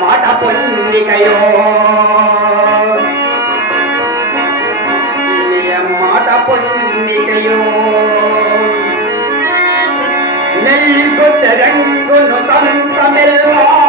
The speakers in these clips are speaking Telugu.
మాట పొందికయో మాట పొందికయో నెల్గు తెరంగును తంతమెల్వా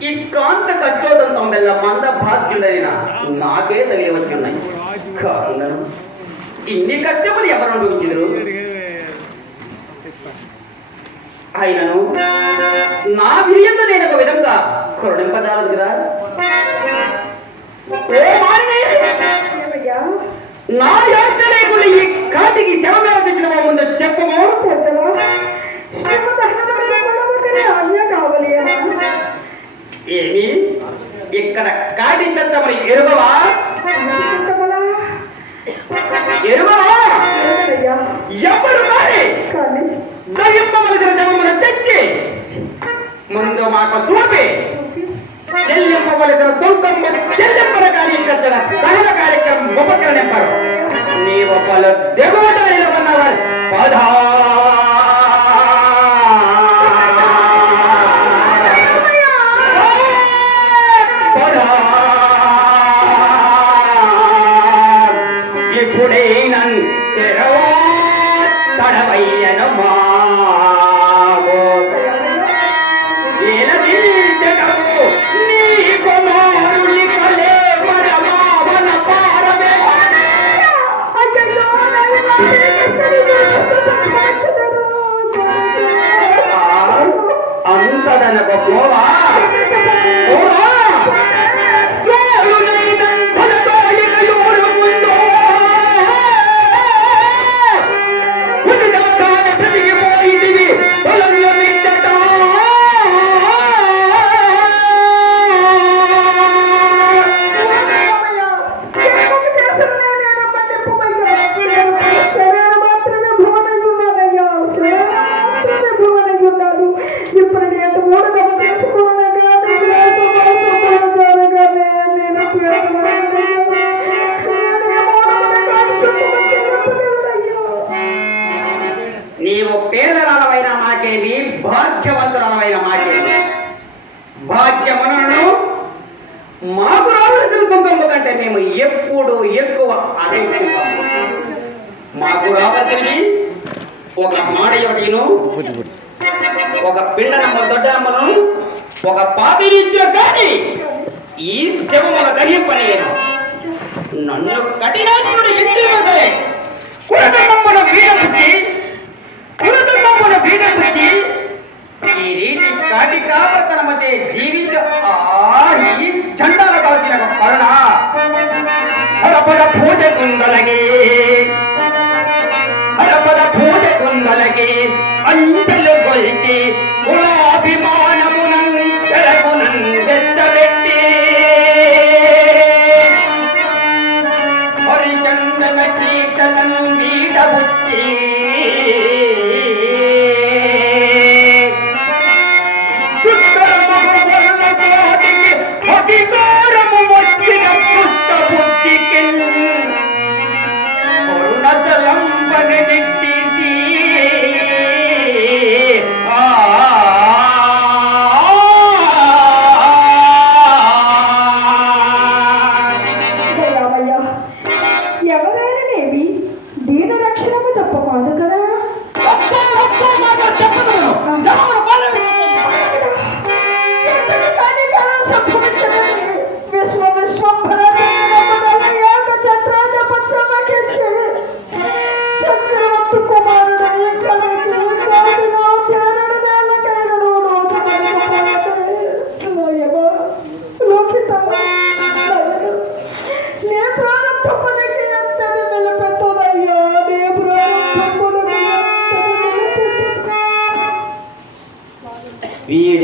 ఈ కాంత కచ్చోదంతం వల్ల మంద బాధ్యుడైన నాకే తెలియవచ్చున్నాయి కాకుండా ఇన్ని కచ్చములు ఎవరు అనుభవించారు ఆయనను నా విరియంతో నేను ఒక విధంగా కరుణింపజాలదు కదా? నా యాత్ర లేకుండా ఈ కాటికి శవమేర తెచ్చిన ముందు చెప్పము. ఏమి? ఇక్కడ కాటి ఎరుగవా? పొట్టమలా? ఎరుగవా? ఏమయ్యా? ఎవరు మారి? కానీ దయ్యమ్మవలసిన శవమును తెచ్చి ముందు మాకు చూపి. చెల్లింపవలసిన సొంతమ్మ చెల్లింపుల కార్యకర్తల సహన కార్యక్రమం ఉపకరణ నెంబరు. నీ పలు దిగువటమైన ఉన్నవారు పదా. ఇప్పుడే నన్ను తెరవ తడవయ్యను మా మాకు రావలసిన కుంకుమ కంటే మేము ఎప్పుడు ఎక్కువ అదైపోతాము మాకు రావాల్సినవి ఒక మాట ఒకటిను ఒక పిండనమ్మ దొడ్డనమ్మను ఒక పాతిరిత్య కానీ ఈ శవముల దయ్యపనేను నన్ను కఠినాత్ముడు ఎంతో సరే వీడబుద్ధి కులకమ్మను వీడబుద్ధి ఈ రీతి కాటి కాపతన మధ్య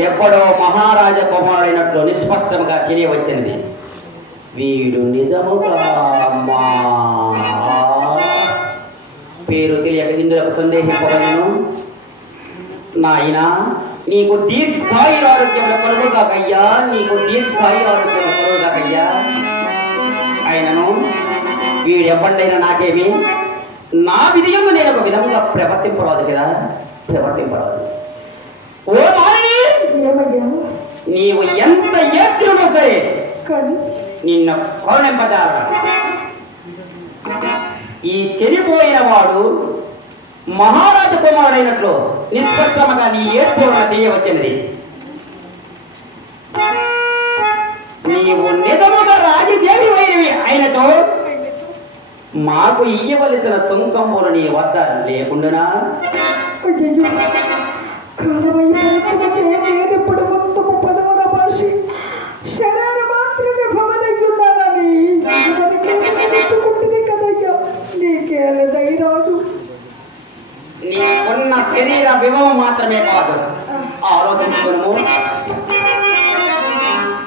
ఎప్పుడో మహారాజ కుమారుడైనట్లు నిస్పష్టంగా తెలియవచ్చింది. వీడు నిజముగా మా పేరు తెలియక ఇందులో సందేహింపగలను నాయనా నీకు దీర్ఘాయురారోగ్యం కలుగుగాకయ్యా. నీకు దీర్ఘాయురారోగ్యం కలుగుగాకయ్యా. వీడు ఎప్పటికైనా నాకేమి? నా విధియందు నేను ఒక విధంగా ప్రవర్తింపరాదు కదా. ప్రవర్తింపరాదు. ఓ ఏమయ్యా నీవు ఎంత ఏడ్చినా సరే. కానీ నిన్న కరుణింపజాల ఈ చెడిపోయిన వాడు మహారాజ కుమారుడైనట్లు నిష్పక్షముగా నీ ఏడ్పులను తెలియవచ్చినది. నీవు నిజముగా రాజదేవి వైనవి అయినచో మాకు ఇయ్యవలసిన సుంకములు నీ వద్ద లేకుండానా? అయ్యయ్యో కాలమై పరీక్షణ చేయ భాష. శరీరం